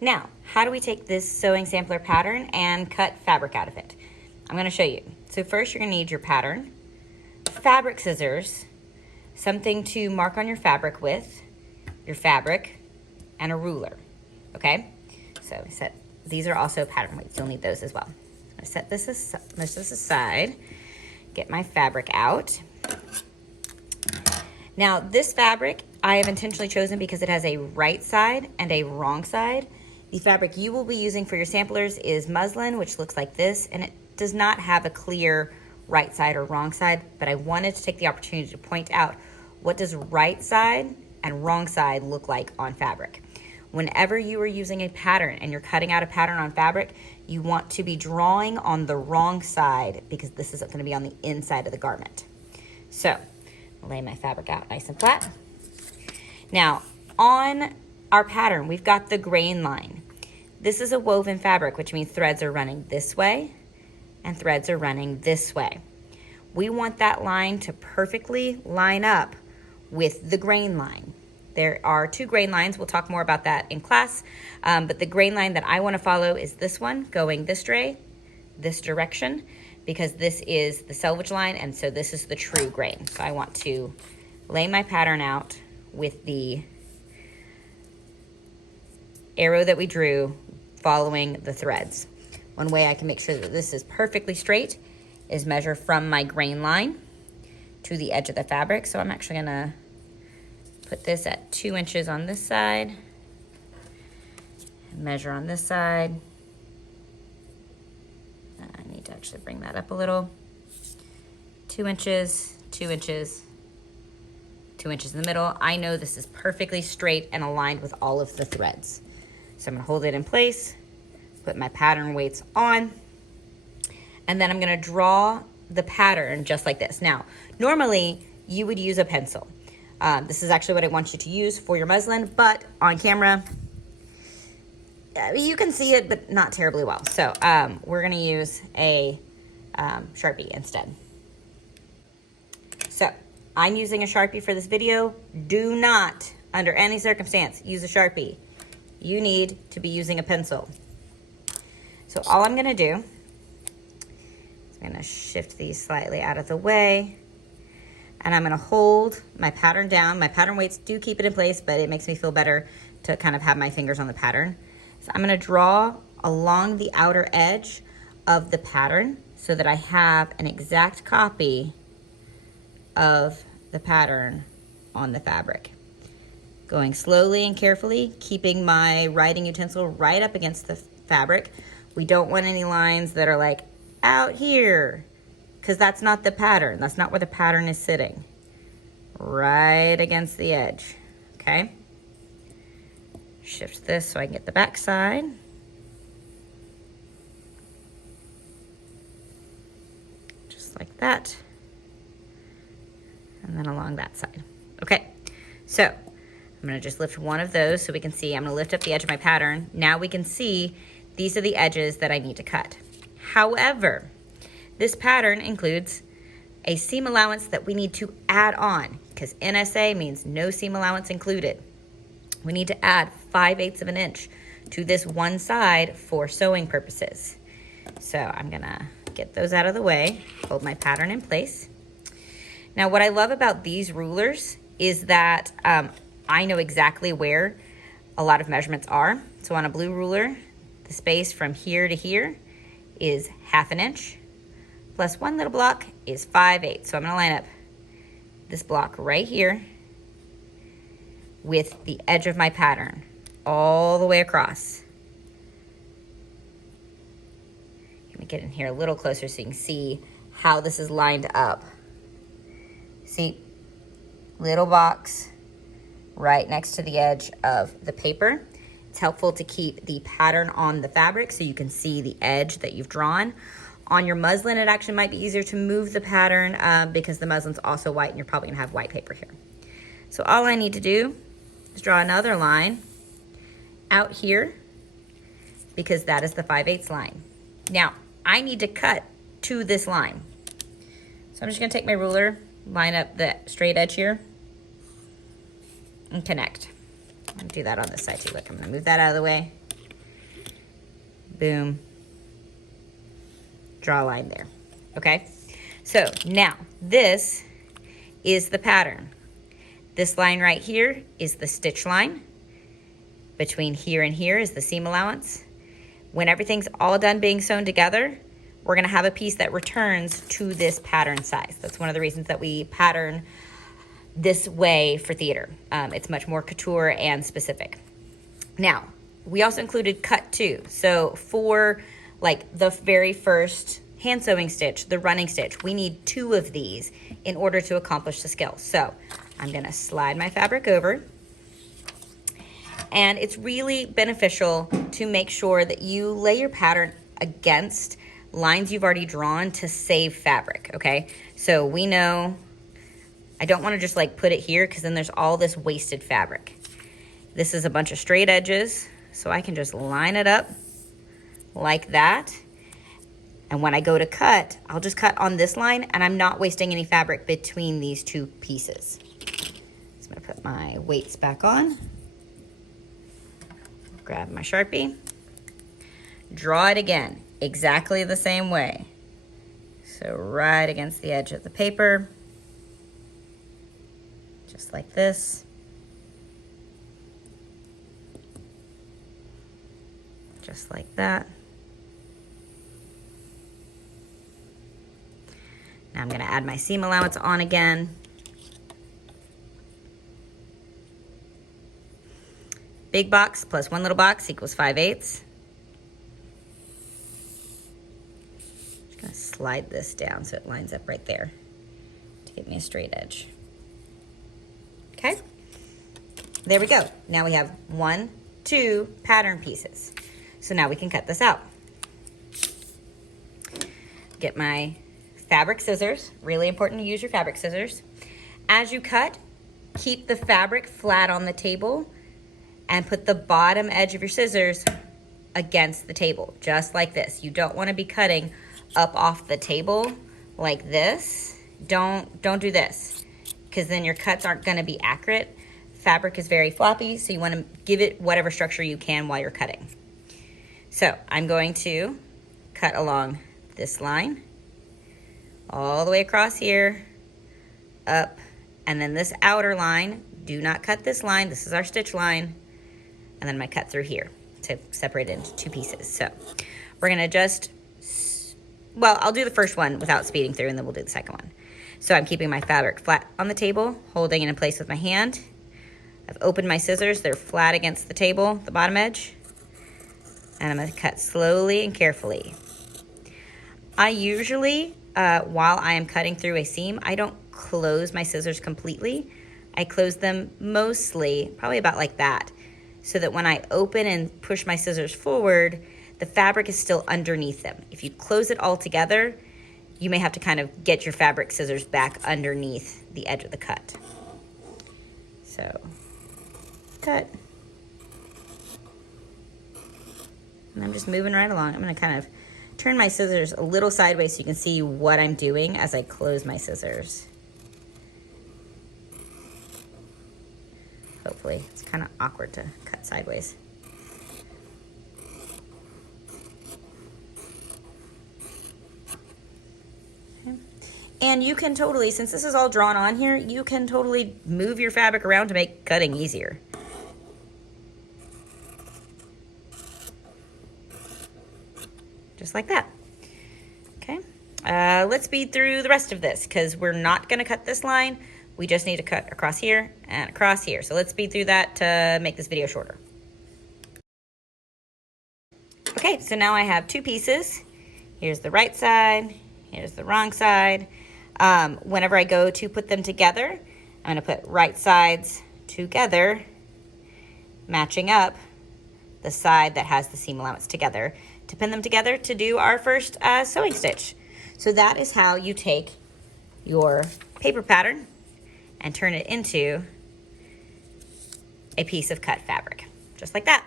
Now, how do we take this sewing sampler pattern and cut fabric out of it? I'm gonna show you. So first you're gonna need your pattern, fabric scissors, something to mark on your fabric with, your fabric, and a ruler, okay? So these are also pattern weights, you'll need those as well. I'm gonna set this aside, get my fabric out. Now this fabric I have intentionally chosen because it has a right side and a wrong side. The fabric you will be using for your samplers is muslin, which looks like this, and it does not have a clear right side or wrong side, but I wanted to take the opportunity to point out what does right side and wrong side look like on fabric. Whenever you are using a pattern and you're cutting out a pattern on fabric, you want to be drawing on the wrong side because this is going to be on the inside of the garment. So, I'll lay my fabric out nice and flat. Now, on our pattern, we've got the grain line. This is a woven fabric, which means threads are running this way and threads are running this way. We want that line to perfectly line up with the grain line. There are two grain lines. We'll talk more about that in class, but the grain line that I want to follow is this one going this direction, because this is the selvage line, and so this is the true grain. So I want to lay my pattern out with the arrow that we drew following the threads. One way I can make sure that this is perfectly straight is measure from my grain line to the edge of the fabric. So I'm actually gonna put this at 2 inches on this side, measure on this side. I need to actually bring that up a little. 2 inches, 2 inches, 2 inches in the middle. I know this is perfectly straight and aligned with all of the threads. So I'm gonna hold it in place, put my pattern weights on, and then I'm gonna draw the pattern just like this. Now, normally you would use a pencil. This is actually what I want you to use for your muslin, but on camera, you can see it, but not terribly well. So we're gonna use a Sharpie instead. So I'm using a Sharpie for this video. Do not, under any circumstance, use a Sharpie. You need to be using a pencil. So all I'm gonna do is I'm gonna shift these slightly out of the way, and I'm gonna hold my pattern down. My pattern weights do keep it in place, but it makes me feel better to kind of have my fingers on the pattern. So I'm gonna draw along the outer edge of the pattern so that I have an exact copy of the pattern on the fabric. Going slowly and carefully, keeping my writing utensil right up against the fabric. We don't want any lines that are like out here, because that's not the pattern. That's not where the pattern is sitting. Right against the edge, okay? Shift this so I can get the back side. Just like that. And then along that side. Okay, so I'm gonna just lift one of those so we can see. I'm gonna lift up the edge of my pattern. Now we can see these are the edges that I need to cut. However, this pattern includes a seam allowance that we need to add on, because NSA means no seam allowance included. We need to add 5/8 of an inch to this one side for sewing purposes. So I'm gonna get those out of the way, hold my pattern in place. Now what I love about these rulers is that I know exactly where a lot of measurements are. So on a blue ruler, the space from here to here is 1/2 inch, plus one little block is 5/8. So I'm gonna line up this block right here with the edge of my pattern all the way across. Let me get in here a little closer so you can see how this is lined up. See, little box right next to the edge of the paper. It's helpful to keep the pattern on the fabric so you can see the edge that you've drawn. On your muslin, it actually might be easier to move the pattern because the muslin's also white and you're probably gonna have white paper here. So all I need to do is draw another line out here because that is the 5/8 line. Now, I need to cut to this line. So I'm just gonna take my ruler, line up the straight edge here, and connect. I'm gonna do that on this side too. Look, I'm gonna move that out of the way. boom, draw a line there, okay? So now this is the pattern. This line right here is the stitch line. Between here and here is the seam allowance. When everything's all done being sewn together, we're gonna have a piece that returns to this pattern size. That's one of the reasons that we pattern this way for theater. It's much more couture and specific. Now, we also included cut too. So for like the very first hand sewing stitch, the running stitch, we need 2 of these in order to accomplish the skill. So I'm gonna slide my fabric over, and it's really beneficial to make sure that you lay your pattern against lines you've already drawn to save fabric, okay? So we know, I don't wanna just like put it here because then there's all this wasted fabric. This is a bunch of straight edges, so I can just line it up like that. And when I go to cut, I'll just cut on this line and I'm not wasting any fabric between these 2 pieces. So I'm gonna put my weights back on. Grab my Sharpie, draw it again, exactly the same way. So right against the edge of the paper, just like this. Just like that. Now I'm gonna add my seam allowance on again. Big box plus 1 little box equals 5/8. Just gonna slide this down so it lines up right there to give me a straight edge. Okay, there we go. Now we have 1, 2 pattern pieces. So now we can cut this out. Get my fabric scissors. Really important to use your fabric scissors. As you cut, keep the fabric flat on the table and put the bottom edge of your scissors against the table, just like this. You don't want to be cutting up off the table like this. Don't do this, because then your cuts aren't going to be accurate. Fabric is very floppy, so you want to give it whatever structure you can while you're cutting. So I'm going to cut along this line, all the way across here, up, and then this outer line. Do not cut this line. This is our stitch line. And then I'm gonna cut through here to separate it into 2 pieces. So we're gonna just, well, I'll do the first one without speeding through, and then we'll do the second one. So I'm keeping my fabric flat on the table, holding it in place with my hand. I've opened my scissors. They're flat against the table, the bottom edge. And I'm gonna cut slowly and carefully. I usually, while I am cutting through a seam, I don't close my scissors completely. I close them mostly, probably about like that, so that when I open and push my scissors forward, the fabric is still underneath them. If you close it all together, you may have to kind of get your fabric scissors back underneath the edge of the cut. So, cut. And I'm just moving right along. I'm gonna kind of turn my scissors a little sideways so you can see what I'm doing as I close my scissors. Hopefully, it's kind of awkward to cut sideways. Okay. And you can totally, since this is all drawn on here, you can totally move your fabric around to make cutting easier. Just like that. Okay, let's speed through the rest of this because we're not gonna cut this line. We just need to cut across here and across here. So let's speed through that to make this video shorter. Okay, so now I have 2 pieces. Here's the right side, here's the wrong side. Whenever I go to put them together, I'm gonna put right sides together, matching up the side that has the seam allowance together to pin them together to do our first sewing stitch. So that is how you take your paper pattern and turn it into a piece of cut fabric, just like that.